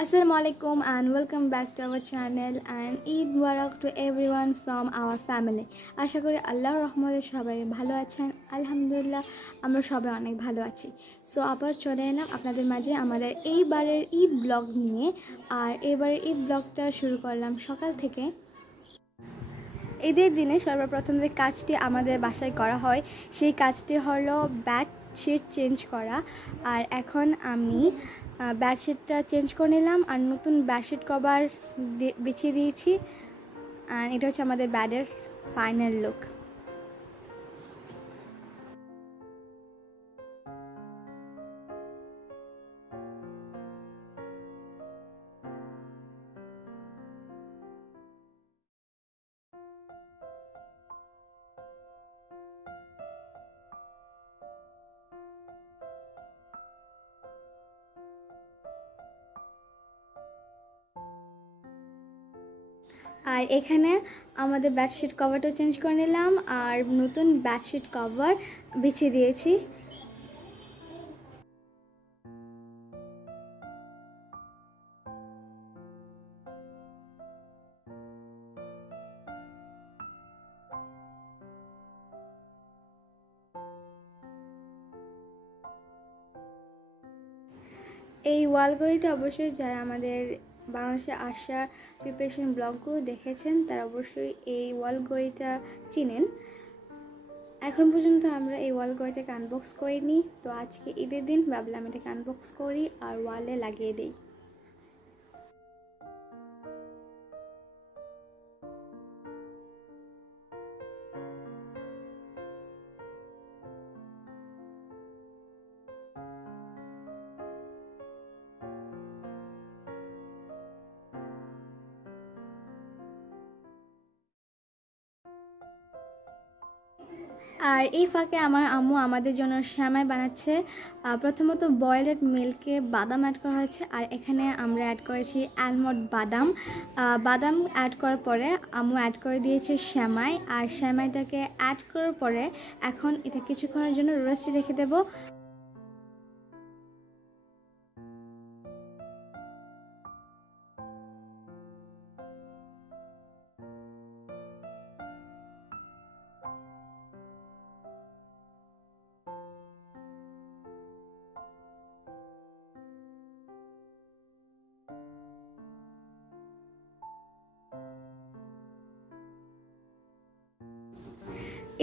Assalamu alaikum and welcome back to our channel and Eid Mubarak to everyone from our family. আশা করি আল্লাহর রহমতে সবাই ভালো আছেন। আলহামদুলিল্লাহ আমরা সবাই অনেক ভালো আছি। সো আবার চলে এলাম আপনাদের মাঝে আমাদের এইবারের ঈদ ব্লগ নিয়ে। আর এবারের ঈদ ব্লগটা শুরু করলাম সকাল থেকে। ঈদের দিনে সর্বপ্রথম যে কাজটি আমাদের বাসায় করা হয় সেই কাজটি হলো বেডশিট চেঞ্জ করা। আর এখন আমি বেডশিটটা চেঞ্জ করে নিলাম আর নতুন বেডশিট কভার বিছিয়ে দিয়েছি। আর এটা হচ্ছে আমাদের বেডের ফাইনাল লুক। আর এখানে আমাদের বেডশিট কভারটাও চেঞ্জ করে নিলাম আর নতুন বেডশিট কভার বিছিয়ে দিয়েছি। এই ওয়াল ঘড়িটা অবশ্যই যারা আমাদের বাংলাদেশে আসা প্রিপারেশন ব্লগগুলো দেখেছেন তারা অবশ্যই এই ওয়াল ঘড়িটা চিনেন। এখন পর্যন্ত আমরা এই ওয়াল ঘড়িটাকে আনবক্স করিনি, তো আজকে ঈদের দিন ভাবলাম এটাকে আনবক্স করি আর ওয়ালে লাগিয়ে দিই। আর এই ফাঁকে আমার আম্মু আমাদের জন্য সেমাই বানাচ্ছে। প্রথমত বয়েলড মিল্কে বাদাম অ্যাড করা হয়েছে আর এখানে আমরা অ্যাড করেছি আলমন্ড বাদাম। বাদাম অ্যাড করার পরে আম্মু অ্যাড করে দিয়েছে সেমাই। আর সেমাইটাকে অ্যাড করার পরে এখন এটা কিছুক্ষণের জন্য রেস্টে রেখে দেবো।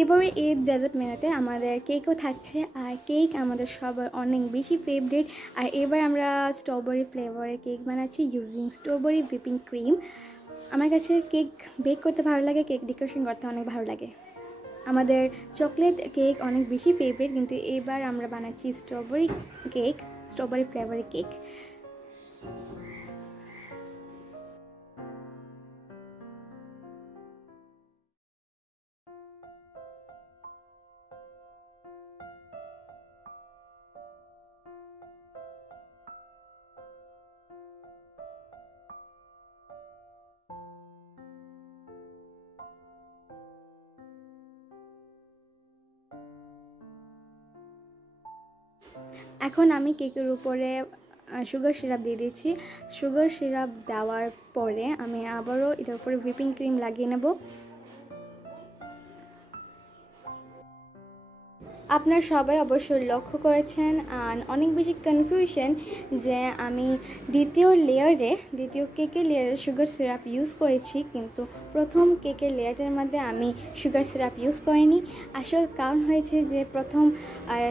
এবারে এই ডেজার্ট মেনুতে আমাদের কেকও থাকছে আর কেক আমাদের সবার অনেক বেশি ফেভারিট। আর এবার আমরা স্ট্রবেরি ফ্লেভারের কেক বানাচ্ছি ইউজিং স্ট্রবেরি হুইপিং ক্রিম। আমার কাছে কেক বেক করতে ভালো লাগে, কেক ডেকোরেশন করতে অনেক ভালো লাগে। আমাদের চকলেট কেক অনেক বেশি ফেভারিট, কিন্তু এবার আমরা বানাচ্ছি স্ট্রবেরি কেক, স্ট্রবেরি ফ্লেভারের কেক। এখন আমি কেকের উপরে সুগার সিরাপ দিয়ে দিচ্ছি। সুগার সিরাপ দেওয়ার পরে আমি আবারও এটার উপরে হুইপিং ক্রিম লাগিয়ে নেব। আপনারা সবাই অবশ্যই লক্ষ্য করেছেন আর অনেক বেশি কনফিউশন যে আমি দ্বিতীয় কেকের লেয়ারে সুগার সিরাপ ইউজ করেছি, কিন্তু প্রথম কেকের লেয়ারের মধ্যে আমি সুগার সিরাপ ইউজ করিনি। আসল কারণ হয়েছে যে প্রথম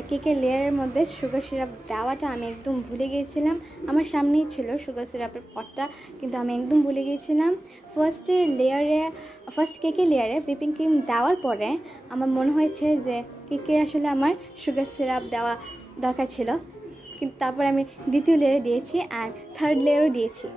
কেকের লেয়ারের মধ্যে সুগার সিরাপ দেওয়াটা আমি একদম ভুলে গিয়েছিলাম। আমার সামনেই ছিল সুগার সিরাপের পটটা, কিন্তু আমি একদম ভুলে গিয়েছিলাম। ফার্স্ট কেকের লেয়ারে হুইপিং ক্রিম দেওয়ার পরে আমার মনে হয়েছে যে কেকে আসলে আমার সুগার সিরাপ দেওয়া দরকার ছিল, কিন্তু তারপর আমি দ্বিতীয় লেয়ারে দিয়েছি আর থার্ড লেয়ারও দিয়েছি।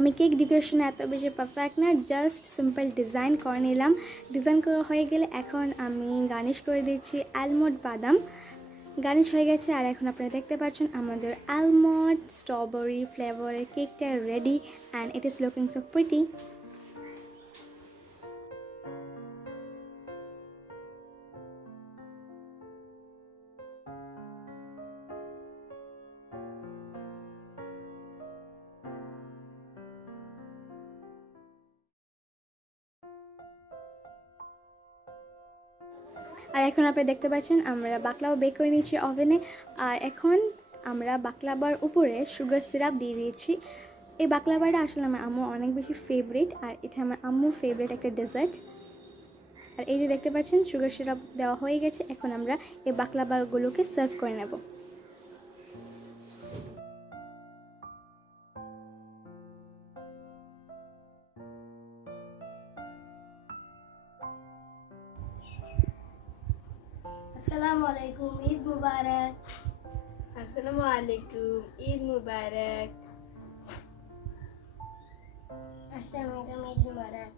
আমি কেক ডেকোরেশনে এত বেশি পারফেক্ট না, জাস্ট সিম্পল ডিজাইন করে নিলাম। ডিজাইন করা হয়ে গেলে এখন আমি গার্নিশ করে দিচ্ছি আলমন্ড বাদাম। গার্নিশ হয়ে গেছে, আর এখন আপনারা দেখতে পাচ্ছেন আমাদের আলমন্ড স্ট্রবেরি ফ্লেভারের কেকটা ready and it is looking so pretty. আর এখন আপনারা দেখতে পাচ্ছেন আমরা বাকলাও বেক করে নিয়েছি ওভেনে। আর এখন আমরা বাকলাবার উপরে সুগার সিরাপ দিয়ে দিয়েছি। এই বাকলাবাটা আসলে আমার আম্মুর অনেক বেশি ফেভারিট, আর এটা আমার আম্মুর ফেভারিট একটা ডেজার্ট। আর এই যে দেখতে পাচ্ছেন সুগার সিরাপ দেওয়া হয়ে গেছে, এখন আমরা এই বাকলাবাগুলোকে সার্ভ করে নেব। আসসালামু আলাইকুম, ঈদ মুবারক। আসসালামু আলাইকুম, ঈদ মুবারক। আসসালামু আলাইকুম, ঈদ মুবারক।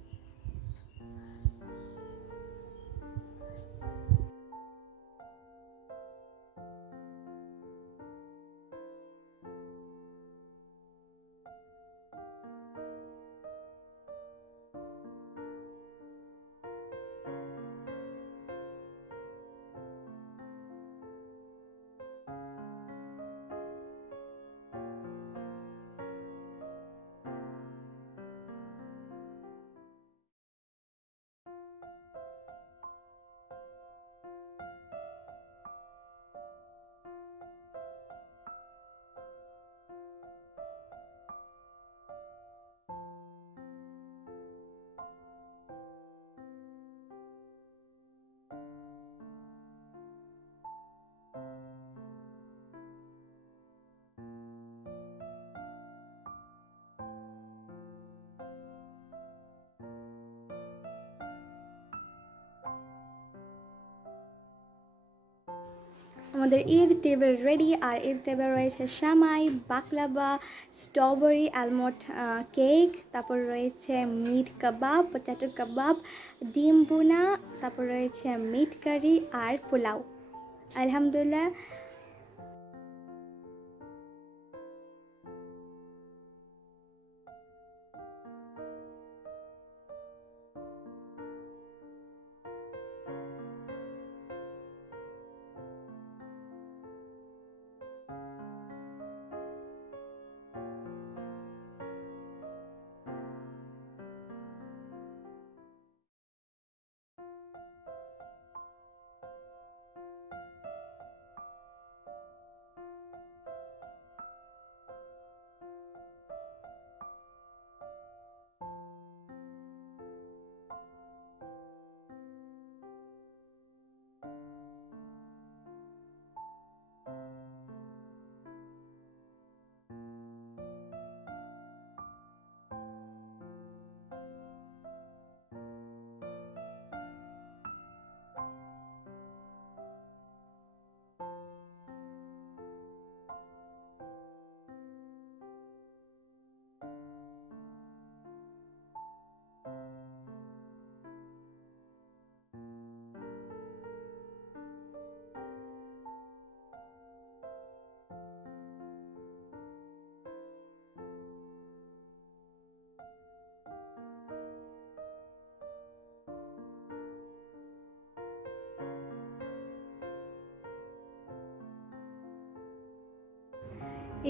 আমাদের ঈদ টেবিল রেডি, আর ঈদ টেবিল রয়েছে সামাই, বাকলাবা, স্ট্রবেরি আলমন্ড কেক, তারপর রয়েছে মিট কাবাব, পটেটো কাবাব, ডিম বুনা, তারপর রয়েছে মিট কারি আর পোলাও। আলহামদুলিল্লাহ।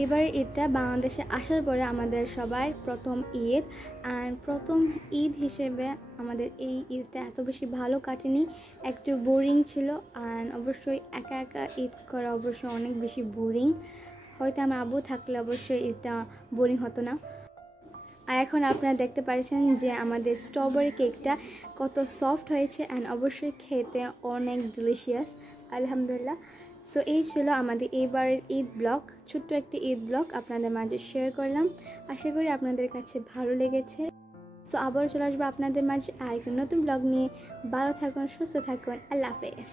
এবার এটা বাংলাদেশে আসার পরে আমাদের সবার প্রথম ঈদ, অ্যান্ড প্রথম ঈদ হিসেবে আমাদের এই ঈদটা এত বেশি ভালো কাটেনি, একটু বোরিং ছিল। অ্যান্ড অবশ্যই একা একা ঈদ করা অবশ্যই অনেক বেশি বোরিং, হয়তো আমার আব্বু থাকলে অবশ্যই ঈদটা বোরিং হতো না। আর এখন আপনারা দেখতে পাচ্ছেন যে আমাদের স্ট্রবেরি কেকটা কত সফট হয়েছে, অ্যান্ড অবশ্যই খেতে অনেক ডিলিশিয়াস। আলহামদুলিল্লাহ। সো এই ছিল আমাদের এইবারের ঈদ ব্লগ, ছোট্ট একটি ঈদ ব্লগ আপনাদের মাঝে শেয়ার করলাম। আশা করি আপনাদের কাছে ভালো লেগেছে। সো আবারও চলে আসবো আপনাদের মাঝে আরেকটা নতুন ব্লগ নিয়ে। ভালো থাকুন, সুস্থ থাকুন, আল্লাহ হাফেজ।